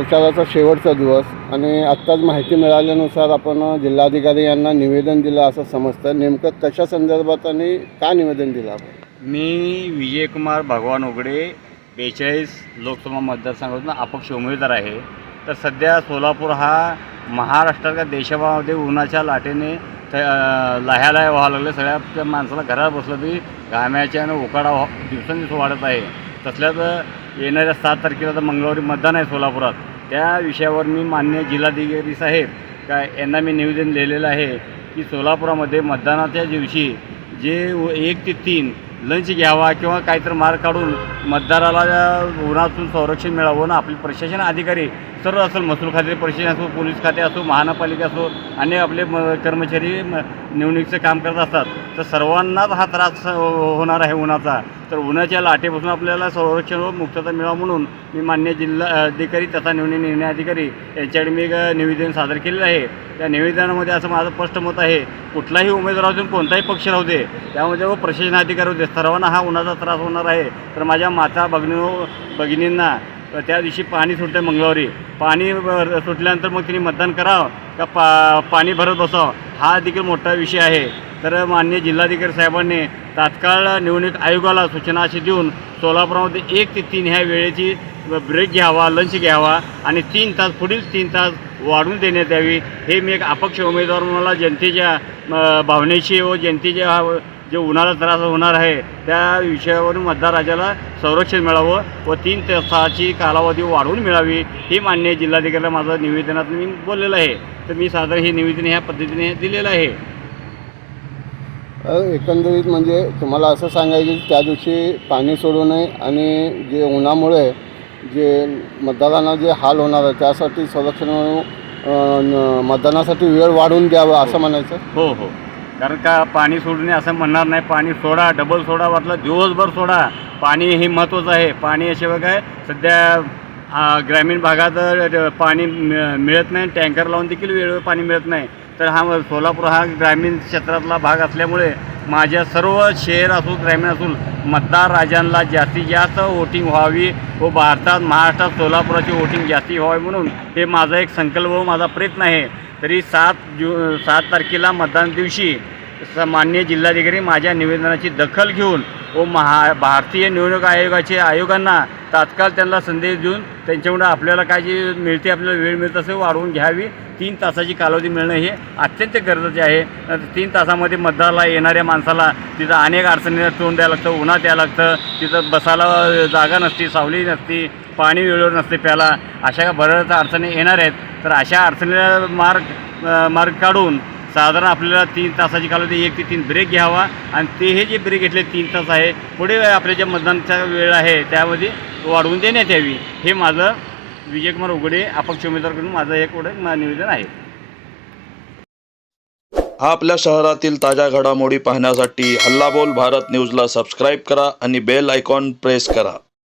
प्रचाराचा शेवटचा दिवस आणि आत्ताच माहिती मिळाल्यानुसार आपण जिल्हाधिकारी यांना निवेदन दिलं असं समजतं. नेमकं कशा संदर्भात आणि का निवेदन दिलं आपण? मी विजयकुमार भगवान उघडे 42 लोकसभा मतदारसंघातून अपक्ष उमेदवार आहे. तर सध्या सोलापूर हा महाराष्ट्रात का देशभरामध्ये उन्हाच्या लाटेने लाह्यालाह्या व्हायला लागले. सगळ्या माणसाला घरात बसलं तरी घाम्याच्या आणि उकाडा दिवसेंदिवस वाढत आहे. तसल्याच येणाऱ्या 7 तारखेला तर मंगळवारी मतदान आहे सोलापुरात. त्या विषयावर मी माननीय जिल्हाधिकारी साहेब यांना मी निवेदन लिहिलेलं आहे की सोलापुरामध्ये मतदानाच्या दिवशी जे 1 ते 3 लंच घ्यावा किंवा काहीतरी मार्ग काढून मतदाराला उन्हातून संरक्षण मिळावं ना. आपले प्रशासन अधिकारी सर्व असेल, महसूल खाते प्रशासन असो, पोलीस खाते असो, महानगरपालिका असो, अनेक आपले कर्मचारी निवडणुकीचं काम करत असतात. तर सर्वांनाच हा त्रास होणार आहे उन्हाचा. तर उन्हाच्या लाटेपासून आपल्याला संरक्षण व मुक्तता मिळावं म्हणून मी माननीय जिल्हाधिकारी तथा निवडणूक निर्णय अधिकारी यांच्याकडे मी एक निवेदन सादर केलेलं आहे. त्या निवेदनामध्ये असं माझं स्पष्ट मत आहे, कुठलाही उमेदवार असून कोणताही पक्ष राहू दे, त्यामध्ये व प्रशासन अधिकारी होते, सर्वांना हा उन्हाचा त्रास होणार आहे. तर माझ्या माता भगिनींना त्या दिवशी पाणी सुटतं मंगळवारी. पाणी सुटल्यानंतर मग तिने मतदान करावं का पाणी भरत बसावं, हा देखील मोठा विषय आहे. तर माननीय जिल्हाधिकारी साहेबांनी तात्काळ निवडणूक आयोगाला सूचना अशी देऊन सोलापुरामध्ये 1 ते 3 ह्या वेळेची ब्रेक घ्यावा, लंच घ्यावा आणि 3 तास पुढील 3 तास वाढवून देण्यात यावी. हे मी एक अपक्ष उमेदवार मला जनतेच्या भावनेशी व जनतेच्या जे उन्हाळा त्रास होणार आहे त्या विषयावरून मतदार राजाला संरक्षण मिळावं व 3 तासाची कालावधी वाढवून मिळावी, ही माननीय जिल्हाधिकाऱ्याला माझं निवेदनात मी बोललेलं आहे. तर मी साधारण हे निवेदन ह्या पद्धतीने दिलेलं आहे. एकंदरीत म्हणजे तुम्हाला असं सांगायचं की त्या दिवशी पाणी सोडू नये आणि जे उन्हामुळे जे मतदारांना जे हाल होणार आहे त्यासाठी संरक्षण मतदानासाठी वेळ वाढवून द्यावा असं म्हणायचं. हो हो, कारण का पाणी सोडू नये असं म्हणणार नाही. पाणी सोडा, डबल सोडा, वाटलं दिवसभर सोडा. पाणी हे महत्त्वाचं आहे. पाणी याशिवाय काय सध्या ग्रामीण भागात पाणी मिळत नाही. टँकर लावून देखील वेळेवर पाणी मिळत नाही. तर हा सोलापूर हा ग्रामीण क्षेत्रातला भाग असल्यामुळे माझ्या सर्व शहर असो ग्रामीण असो मतदार राजांना जास्तीत जास्त वोटिंग व्हावी व भारतात महाराष्ट्रात सोलापुराची वोटिंग जास्ती व्हावी म्हणून हे माझा एक संकल्प व माझा प्रयत्न आहे. तरी 7 तारखेला मतदान दिवशी माननीय जिल्हाधिकारी माझ्या निवेदनाची दखल घेऊन व भारतीय निवडणूक आयोगांना तात्काळ त्यांना संदेश देऊन त्यांच्यामुळे आपल्याला काय जे मिळते आपल्याला वेळ मिळत असेल वाढवून घ्यावी. 3 तासाची कालावधी मिळणं हे अत्यंत गरजेचे आहे. 3 तासामध्ये मतदाराला येणाऱ्या माणसाला तिथं अनेक अडचणीला तोंड द्यायला लागतं, उन्हात यायला लागतं, तिथं बसायला जागा नसती, सावली नसती, पाणी वेळेवर नसते प्याला, अशा बऱ्याच अडचणी येणार आहेत. तर अशा अडचणीला मार्ग काढून साधारण आपल्याला 3 तासाची कालावधी 1 ते 3 ब्रेक घ्यावा आणि ते हे जे ब्रेक घेतले 3 तास आहे पुढे आपल्या ज्या मतदानाचा वेळ आहे त्यामध्ये वाढवून देण्यात यावी. हे माझं विजयकुमार उघडे अपक्ष उमेदवाराकडून माझं एक निवेदन आहे. आपल्या शहरातील ताज्या घडामोडी पाहण्यासाठी हल्लाबोल भारत न्यूजला सबस्क्राईब करा आणि बेल आयकॉन प्रेस करा.